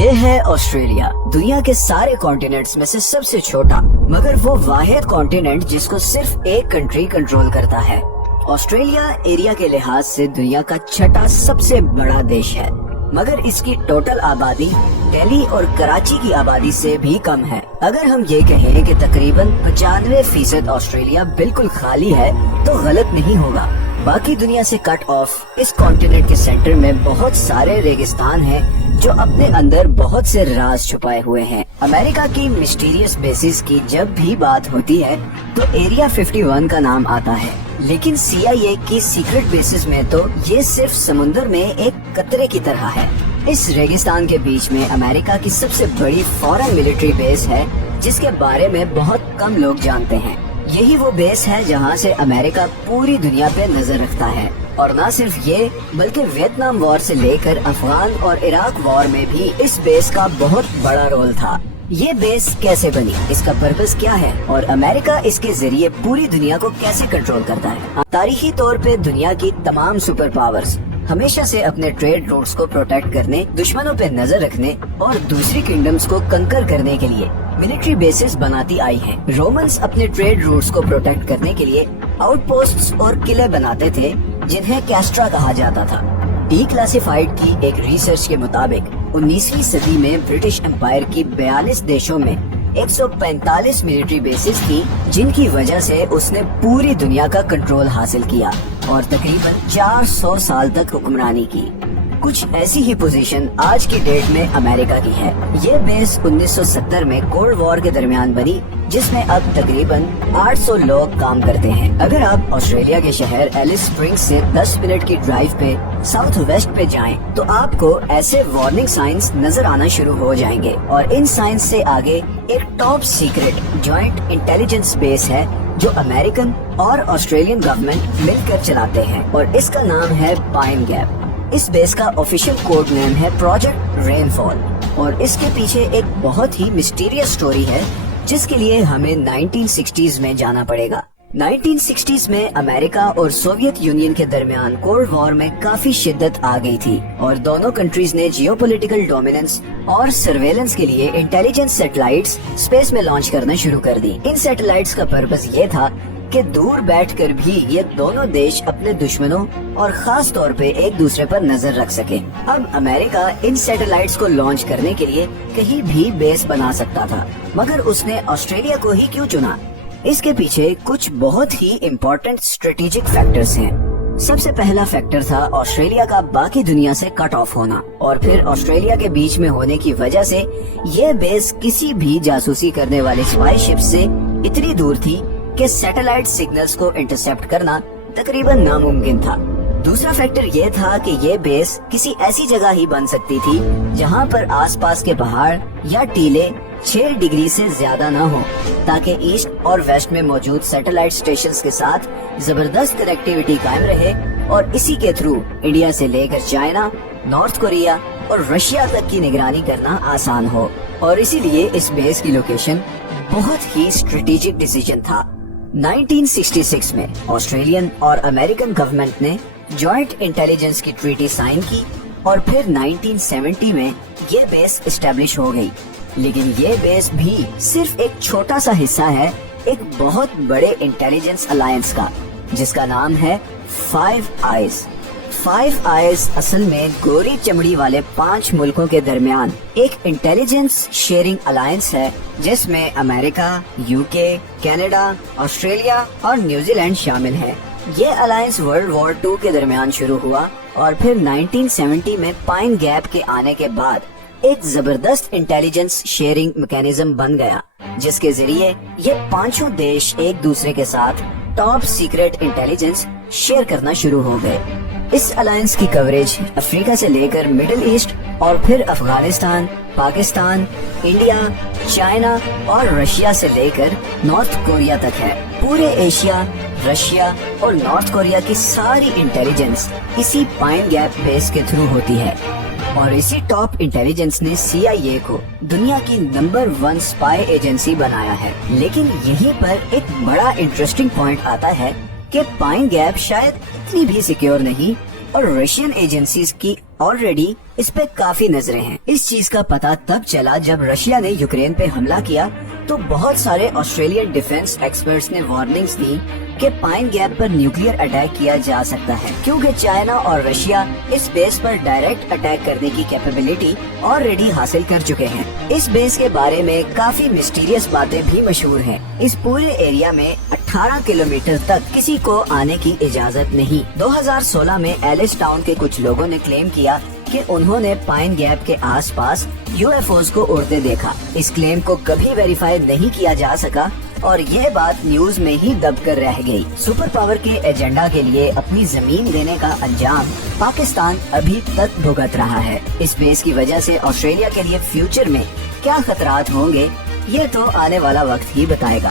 یہ ہے آسٹریلیا، دنیا کے سارے کانٹیننٹس میں سے سب سے چھوٹا، مگر وہ واحد کانٹیننٹ جس کو صرف ایک کنٹری کنٹرول کرتا ہے۔ آسٹریلیا ایریا کے لحاظ سے دنیا کا چھٹا سب سے بڑا دیش ہے، مگر اس کی ٹوٹل آبادی دہلی اور کراچی کی آبادی سے بھی کم ہے۔ اگر ہم یہ کہیں کہ تقریباً 95% آسٹریلیا بالکل خالی ہے تو غلط نہیں ہوگا۔ باقی دنیا سے کٹ آف اس کانٹیننٹ کے سینٹر میں بہت سارے ریگستان ہیں جو اپنے اندر بہت سے راز چھپائے ہوئے ہیں۔ امریکہ کی مسٹیریس بیسز کی جب بھی بات ہوتی ہے تو ایریا 51 کا نام آتا ہے، لیکن CIA کی سیکرٹ بیسز میں تو یہ صرف سمندر میں ایک قطرے کی طرح ہے۔ اس ریگستان کے بیچ میں امریکہ کی سب سے بڑی فورن ملٹری بیس ہے جس کے بارے میں بہت کم لوگ جانتے ہیں۔ یہی وہ بیس ہے جہاں سے امریکہ پوری دنیا پہ نظر رکھتا ہے، اور نہ صرف یہ بلکہ ویتنام وار سے لے کر افغان اور عراق وار میں بھی اس بیس کا بہت بڑا رول تھا۔ یہ بیس کیسے بنی، اس کا پرپس کیا ہے، اور امریکہ اس کے ذریعے پوری دنیا کو کیسے کنٹرول کرتا ہے؟ تاریخی طور پہ دنیا کی تمام سپر پاورز ہمیشہ سے اپنے ٹریڈ روٹس کو پروٹیکٹ کرنے، دشمنوں پہ نظر رکھنے اور دوسری کنگڈمز کو کنکر کرنے کے لیے ملٹری بیسز بناتی آئی ہیں۔ رومنز اپنے ٹریڈ روٹس کو پروٹیکٹ کرنے کے لیے آؤٹ پوسٹس اور قلعے بناتے تھے جنہیں کیسٹرا کہا جاتا تھا۔ ڈی کلاسیفائیڈ کی ایک ریسرچ کے مطابق 19ویں صدی میں برٹش امپائر کی 42 دیشوں میں 145 ملٹری بیسز تھی، جن کی وجہ سے اس نے پوری دنیا کا کنٹرول حاصل کیا اور تقریباً 400 سال تک حکمرانی کی۔ کچھ ایسی ہی پوزیشن آج کی ڈیٹ میں امریکہ کی ہے۔ یہ بیس 1970 میں کولڈ وار کے درمیان بنی، جس میں اب تقریباً 800 لوگ کام کرتے ہیں۔ اگر آپ آسٹریلیا کے شہر ایلس اسپرنگ سے 10 منٹ کی ڈرائیو پہ ساؤتھ ویسٹ پہ جائیں تو آپ کو ایسے وارننگ سائنس نظر آنا شروع ہو جائیں گے، اور ان سائنس سے آگے ایک ٹاپ سیکرٹ جوائنٹ انٹیلیجنس بیس ہے جو امریکن اور آسٹریلین گورنمنٹ مل کر چلاتے ہیں، اور اس کا نام ہے پائن گیپ۔ اس بیس کا آفیشیل کوڈ نیم ہے پروجیکٹ رین فال، اور اس کے پیچھے ایک بہت ہی مسٹیریس سٹوری ہے جس کے لیے ہمیں 1960s میں جانا پڑے گا۔ 1960s میں امریکہ اور سوویت یونین کے درمیان کولڈ وار میں کافی شدت آ گئی تھی، اور دونوں کنٹریز نے جیو پولیٹیکل ڈومیننس اور سرویلنس کے لیے انٹیلیجنس سیٹلائٹس اسپیس میں لانچ کرنا شروع کر دی۔ ان سیٹلائٹس کا پرپس یہ تھا کہ دور بیٹھ کر بھی یہ دونوں دیش اپنے دشمنوں اور خاص طور پہ ایک دوسرے پر نظر رکھ سکے۔ اب امریکہ ان سیٹلائٹس کو لانچ کرنے کے لیے کہیں بھی بیس بنا سکتا تھا، مگر اس نے آسٹریلیا کو ہی کیوں چنا؟ اس کے پیچھے کچھ بہت ہی امپورٹنٹ اسٹریٹجک فیکٹرز ہیں۔ سب سے پہلا فیکٹر تھا آسٹریلیا کا باقی دنیا سے کٹ آف ہونا، اور پھر آسٹریلیا کے بیچ میں ہونے کی وجہ سے یہ بیس کسی بھی جاسوسی کرنے والے اسپائی شپ سے اتنی دور تھی کہ سیٹلائٹ سگنلز کو انٹرسپٹ کرنا تقریباً ناممکن تھا۔ دوسرا فیکٹر یہ تھا کہ یہ بیس کسی ایسی جگہ ہی بن سکتی تھی جہاں پر آس پاس کے پہاڑ یا ٹیلے 6 ڈگری سے زیادہ نہ ہو، تاکہ ایسٹ اور ویسٹ میں موجود سیٹلائٹ اسٹیشنز کے ساتھ زبردست کنیکٹیویٹی قائم رہے، اور اسی کے تھرو انڈیا سے لے کر چائنا، نارتھ کوریا اور رشیا تک کی نگرانی کرنا آسان ہو۔ اور اسی لیے اس بیس کی لوکیشن بہت ہی اسٹریٹجک ڈیسیژن تھا۔ 1966 میں آسٹریلین اور امریکن گورنمنٹ نے جوائنٹ انٹیلیجنس کی ٹریٹی سائن کی، اور پھر 1970 میں یہ بیس اسٹیبلش ہو گئی۔ لیکن یہ بیس بھی صرف ایک چھوٹا سا حصہ ہے ایک بہت بڑے انٹیلیجنس الائنس کا، جس کا نام ہے 5 آئیز۔ 5 آئیز اصل میں گوری چمڑی والے 5 ملکوں کے درمیان ایک انٹیلیجنس شیئرنگ الائنس ہے، جس میں امریکہ، UK، کینیڈا، آسٹریلیا اور نیوزی لینڈ شامل ہے۔ یہ الائنس ورلڈ وار 2 کے درمیان شروع ہوا، اور پھر 1970 میں پائن گیپ کے آنے کے بعد ایک زبردست انٹیلیجنس شیئرنگ میکینزم بن گیا، جس کے ذریعے یہ 5 دیش ایک دوسرے کے ساتھ ٹاپ سیکرٹ انٹیلیجنس شیئر کرنا شروع ہو گئے۔ اس الائنس کی کوریج افریقہ سے لے کر مڈل ایسٹ، اور پھر افغانستان، پاکستان، انڈیا، چائنا اور رشیا سے لے کر نارتھ کوریا تک ہے۔ پورے ایشیا، رشیا اور نارتھ کوریا کی ساری انٹیلیجنس اسی پائن گیپ بیس کے تھرو ہوتی ہے، اور اسی ٹاپ انٹیلیجنس نے CIA کو دنیا کی نمبر 1 اسپائی ایجنسی بنایا ہے۔ لیکن یہیں پر ایک بڑا انٹرسٹنگ پوائنٹ آتا ہے کہ پائن گیپ شاید اتنی بھی سیکیور نہیں اور رشین ایجنسیز کی آلریڈی اس پہ کافی نظریں ہیں۔ اس چیز کا پتہ تب چلا جب رشیا نے یوکرین پہ حملہ کیا تو بہت سارے آسٹریلین ڈیفنس ایکسپرٹس نے وارننگز دی کہ پائن گیپ پر نیوکلیئر اٹیک کیا جا سکتا ہے، کیونکہ چائنا اور رشیا اس بیس پر ڈائریکٹ اٹیک کرنے کی کیپیبلٹی آلریڈی حاصل کر چکے ہیں۔ اس بیس کے بارے میں کافی مسٹیریس باتیں بھی مشہور ہیں۔ اس پورے ایریا میں 18 کلومیٹر تک کسی کو آنے کی اجازت نہیں۔ 2016 میں ایلس ٹاؤن کے کچھ لوگوں نے کلیم کیا کہ انہوں نے پائن گیپ کے آس پاس UFOs کو اڑتے دیکھا۔ اس کلیم کو کبھی ویریفائی نہیں کیا جا سکا اور یہ بات نیوز میں ہی دب کر رہ گئی۔ سپر پاور کے ایجنڈا کے لیے اپنی زمین دینے کا انجام پاکستان ابھی تک بھگت رہا ہے۔ اس بیس کی وجہ سے آسٹریلیا کے لیے فیوچر میں کیا خطرات ہوں گے یہ تو آنے والا وقت ہی بتائے گا۔